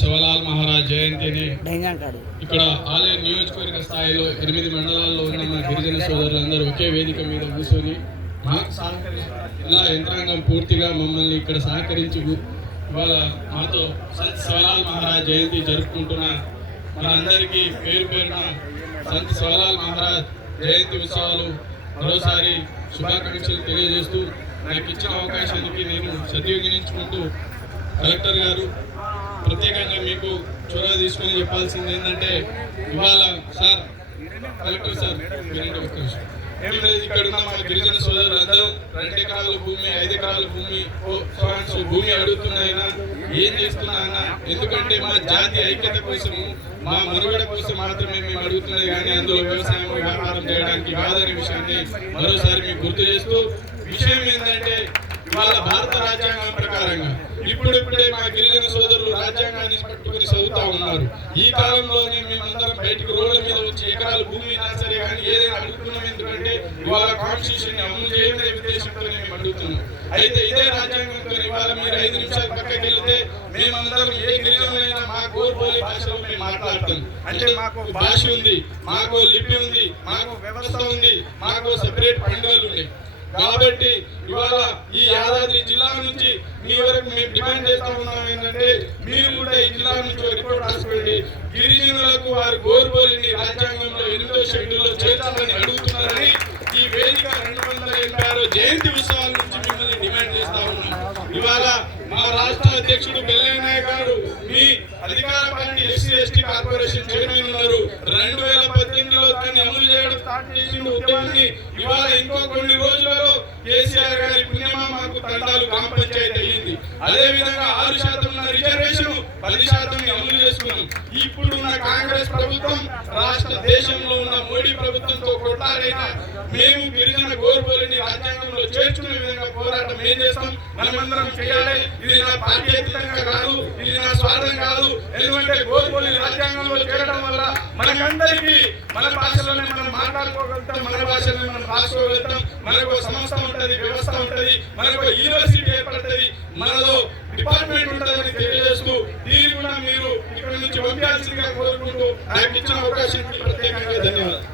శివలాల్ మహారాజ్ జయంతిని ఇక్కడ ఆలయ నియోజకవర్గ స్థాయిలో 8 మండలాల్లో ఉన్న మా గిరిజన సోదరులందరూ ఒకే వేదిక మీద కూర్చొని మాకు ఇలా యంత్రాంగం పూర్తిగా మమ్మల్ని ఇక్కడ సహకరించి ఇవాళ మాతో సంత్ శివలాల్ మహారాజ్ జయంతి జరుపుకుంటున్న మనందరికీ పేరు పేరున సంత్ శివలాల్ మహారాజ్ జయంతి ఉత్సవాలు మరోసారి శుభాకాంక్షలు తెలియజేస్తూ నాకు ఇచ్చిన అవకాశానికి నేను సద్వినియోగించుకుంటూ కలెక్టర్ గారు ప్రత్యేకంగా మీకు చొరవ తీసుకొని చెప్పాల్సింది ఏంటంటే ఇవాళ సార్ కలెక్టర్ సార్ ఇక్కడ ఉన్న మా గిరిజన సోదరులందరూ 2 ఎకరాల భూమి 5 ఎకరాల భూమి అడుగుతున్నాయినా ఏం చేస్తున్నాయినా, ఎందుకంటే మా జాతి ఐక్యత కోసము మా మనుగడ కోసం మాత్రమే మేము అడుగుతున్నది కానీ అందులో వ్యవసాయం వ్యాపారం చేయడానికి కాదనే విషయాన్ని మరోసారి మీకు గుర్తు చేస్తూ విషయం ఏంటంటే ఇవాళ భారత రాజ్యాంగం ప్రకారంగా ఇప్పుడిప్పుడే మా గిరిజన సోదరులు రాజ్యాంగాన్ని పట్టుకుని చదువుతా ఉన్నారు. ఈ కాలంలోనే మేమందరం బయటకు రోడ్ల మీద వచ్చి ఎకరాల భూమి అయినా సరే కానీ ఏదైనా అడుగుతున్నాం, ఎందుకంటే ఇవాళ కాన్స్టిట్యూషన్ అమలు చేయమనే ఉద్దేశంతోనే మేము అడుగుతున్నాం. అయితే ఇదే రాజ్యాంగంతో ఇవాళ మీరు 5 నిమిషాలు పక్కకి వెళ్తే మేమందరం ఏ గిరిజనులైనా మా గోర్బోలి భాషలో మేము మాట్లాడతాం. అంటే మాకు భాష ఉంది, మాకు లిపి ఉంది, మాకు వ్యవస్థ ఉంది, మాకు సెపరేట్ పండుగలు ఉన్నాయి. కాబట్టి ఇవాళ ఈ యాదాద్రి జిల్లా నుంచి మీ వరకు మేము డిమాండ్ చేస్తా ఉన్నాం ఏంటంటే మీరు కూడా ఈ జిల్లా నుంచి రిపోర్ట్ రాసుకోండి. గిరిజనులకు వారి గోర్బోలిని రాజ్యాంగంలో 8వ షెడ్యూల్లో చేర్చాలని అడుగుతున్నారని ఈ వేదిక 286 జయంతి ఉత్సవాల నుంచి మిమ్మల్ని డిమాండ్ చేస్తా ఉన్నాం. ఇవాళ మా రాష్ట్ర అధ్యక్షుడు బెల్లయ్య గారు మీ అధికార పార్టీ ఎస్సీ కార్పొరేషన్ చైర్మన్ ఉన్నారు. 2018లో దాన్ని అమలు చేయడం స్టార్ట్ చేసిన ఉద్యమాన్ని ఇవాళ ఇంకో కొన్ని రోజులలో కేసీఆర్ గారి పుణ్యమా మాకు తండాలు గ్రామ పంచాయతీ అయ్యింది. అదే విధంగా 6% ఉన్న రిజర్వేషన్ 10% అమలు చేసుకున్నాం. ఇప్పుడు ఉన్న కాంగ్రెస్ ప్రభుత్వం రాష్ట్ర దేశంలో ఉన్న మోడీ ప్రభుత్వంతో కొట్లాడైనా మేము గిరిజన గోర్బోలిని రాజ్యాంగంలో చేర్చుకునే విధంగా పోరాటం ఏం చేస్తాం, మనమందరం చేయాలి. ఇది నా పార్టీ అతీతంగా కాదు, ఇది నా స్వార్థం కాదు. ఎందుకంటే గోర్బోలి రాజ్యాంగంలో చేరడం వల్ల మనకందరికీ మన భాషలోనే మనం మాట్లాడుకోగలుగుతాం, మన భాషలోనే మనం రాసుకోగలుగుతాం. మనకు సంస్థ ఉంటది, వ్యవస్థ ఉంటది, మనకు యూనివర్సిటీ ఏర్పడుతుంది, మనలో డిపార్ట్మెంట్ ఉంటుందని తెలియజేస్తూ దీన్ని కూడా మీరు ఇక్కడ నుంచి పంపించాల్సిందిగా కోరుకుంటూ నాకు ఇచ్చిన అవకాశానికి ప్రత్యేకంగా ధన్యవాదాలు.